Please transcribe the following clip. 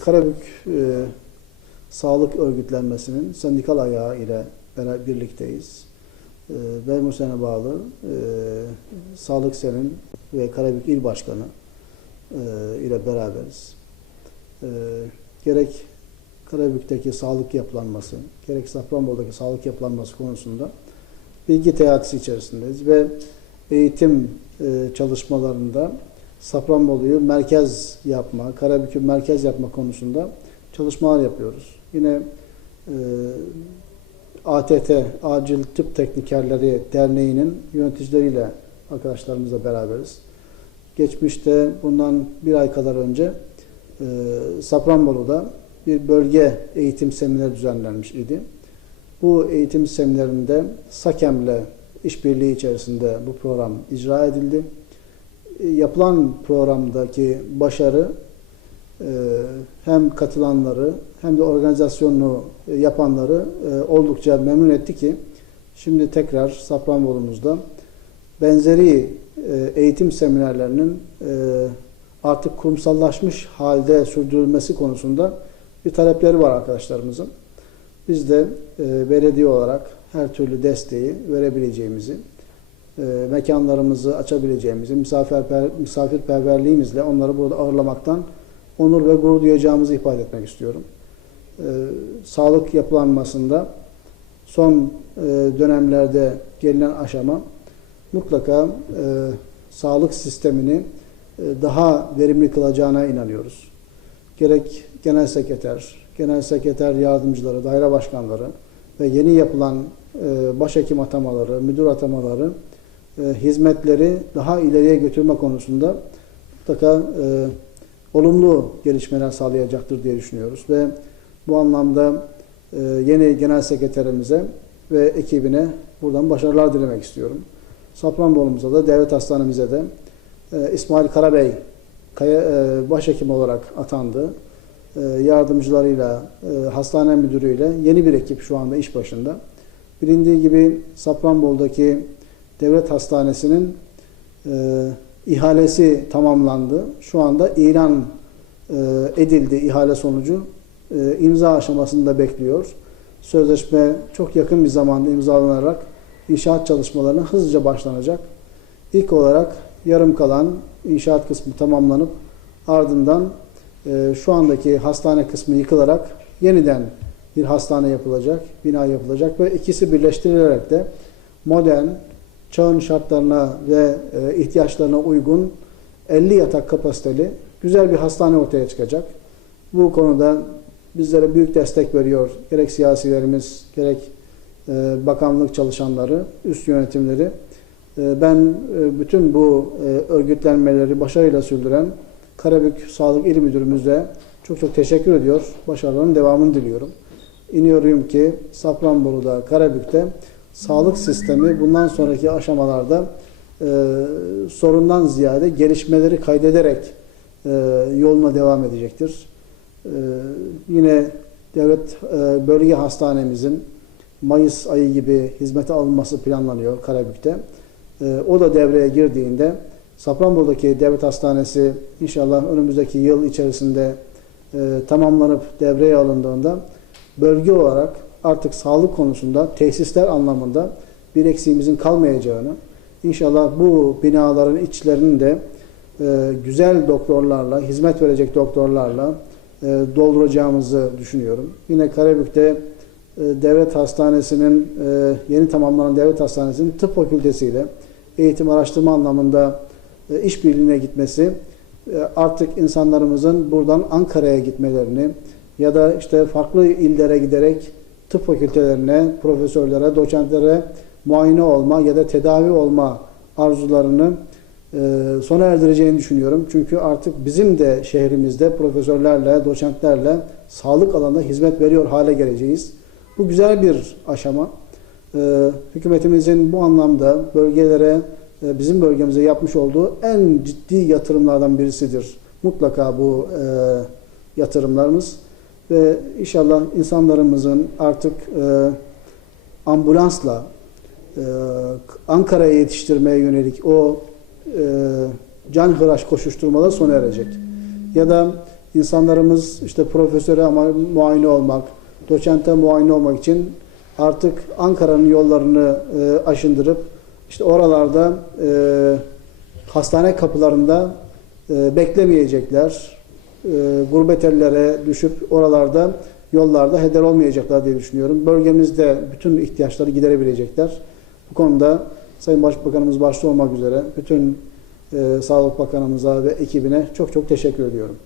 Karabük e, Sağlık Örgütlenmesi'nin sendikal ayağı ile birlikteyiz. E, Beymusen'e bağlı e, Sağlık Sen'in ve Karabük İl Başkanı e, ile beraberiz. E, gerek Karabük'teki sağlık yapılanması, gerek Safranbolu'daki sağlık yapılanması konusunda bilgi teatisi içerisindeyiz ve eğitim e, çalışmalarında Safranbolu'yu merkez yapma, Karabük'ü merkez yapma konusunda çalışmalar yapıyoruz. Yine e, ATT, Acil Tıp Teknikerleri Derneği'nin yöneticileriyle arkadaşlarımızla beraberiz. Geçmişte bundan bir ay kadar önce e, Safranbolu'da bir bölge eğitim semineri düzenlenmiş idi. Bu eğitim seminerinde SAKEM'le işbirliği içerisinde bu program icra edildi. E, Yapılan programdaki başarı e, hem katılanları hem de organizasyonunu e, yapanları oldukça memnun etti ki şimdi tekrar Safranbolu'muzda benzeri eğitim seminerlerinin artık kurumsallaşmış halde sürdürülmesi konusunda bir talepleri var arkadaşlarımızın. Biz de belediye olarak her türlü desteği verebileceğimizi, e, mekanlarımızı açabileceğimizi, misafirper, misafirperverliğimizle onları burada ağırlamaktan onur ve gurur duyacağımızı ifade etmek istiyorum. E, sağlık yapılanmasında son e, dönemlerde gelinen aşama mutlaka e, sağlık sistemini e, daha verimli kılacağına inanıyoruz. Gerek genel sekreter, genel sekreter yardımcıları, daire başkanları ve yeni yapılan e, başhekim atamaları, müdür atamaları e, hizmetleri daha ileriye götürme konusunda mutlaka e, olumlu gelişmeler sağlayacaktır diye düşünüyoruz ve bu anlamda e, yeni genel sekreterimize ve ekibine buradan başarılar dilemek istiyorum. Safranbolu'muza da, devlet hastanemize de e, İsmail Karabey Kaya, e, başhekim olarak atandı. E, yardımcılarıyla, e, hastane müdürüyle yeni bir ekip şu anda iş başında. Bilindiği gibi Safranbolu'daki devlet hastanesinin e, ihalesi tamamlandı. Şu anda ilan e, edildi ihale sonucu. E, imza aşamasında bekliyor. Sözleşme çok yakın bir zamanda imzalanarak inşaat çalışmalarına hızlıca başlanacak. İlk olarak yarım kalan inşaat kısmı tamamlanıp ardından e, şu andaki hastane kısmı yıkılarak yeniden bir hastane yapılacak, bina yapılacak ve ikisi birleştirilerek de modern, çağın şartlarına ve e, ihtiyaçlarına uygun 50 yatak kapasiteli güzel bir hastane ortaya çıkacak. Bu konuda bizlere büyük destek veriyor gerek siyasilerimiz, gerek e, bakanlık çalışanları, üst yönetimleri. E, ben bütün bu örgütlenmeleri başarıyla sürdüren Karabük Sağlık İl Müdürümüze çok çok teşekkür ediyor. Başarıların devamını diliyorum. İniyorum ki Safranbolu'da, Karabük'te sağlık sistemi bundan sonraki aşamalarda e, sorundan ziyade gelişmeleri kaydederek e, yoluna devam edecektir. E, yine devlet e, bölge hastanemizin Mayıs ayı gibi hizmete alınması planlanıyor Karabük'te. E, o da devreye girdiğinde Safranbolu'daki devlet hastanesi inşallah önümüzdeki yıl içerisinde e, tamamlanıp devreye alındığında bölge olarak artık sağlık konusunda tesisler anlamında bir eksiğimizin kalmayacağını, inşallah bu binaların içlerinin de e, güzel doktorlarla, hizmet verecek doktorlarla e, dolduracağımızı düşünüyorum. Yine Karabük'te e, devlet hastanesinin, e, yeni tamamlanan devlet hastanesinin tıp fakültesiyle eğitim araştırma anlamında e, işbirliğine gitmesi e, artık insanlarımızın buradan Ankara'ya gitmelerini ya da işte farklı illere giderek tıp fakültelerine, profesörlere, doçentlere muayene olma ya da tedavi olma arzularını e, sona erdireceğini düşünüyorum. Çünkü artık bizim de şehrimizde profesörlerle, doçentlerle sağlık alanında hizmet veriyor hale geleceğiz. Bu güzel bir aşama. E, hükümetimizin bu anlamda bölgelere, e, bizim bölgemize yapmış olduğu en ciddi yatırımlardan birisidir. Mutlaka bu yatırımlarımız ve inşallah insanlarımızın artık e, ambulansla e, Ankara'ya yetiştirmeye yönelik o e, can hıraş koşuşturmalar sona erecek. Ya da İnsanlarımız işte profesöre ama muayene olmak, doçente muayene olmak için artık Ankara'nın yollarını e, aşındırıp işte oralarda e, hastane kapılarında e, beklemeyecekler. E, gurbet ellere düşüp oralarda yollarda heder olmayacaklar diye düşünüyorum. Bölgemizde bütün ihtiyaçları giderebilecekler. Bu konuda Sayın Başbakanımız başta olmak üzere bütün e, Sağlık Bakanımıza ve ekibine çok çok teşekkür ediyorum.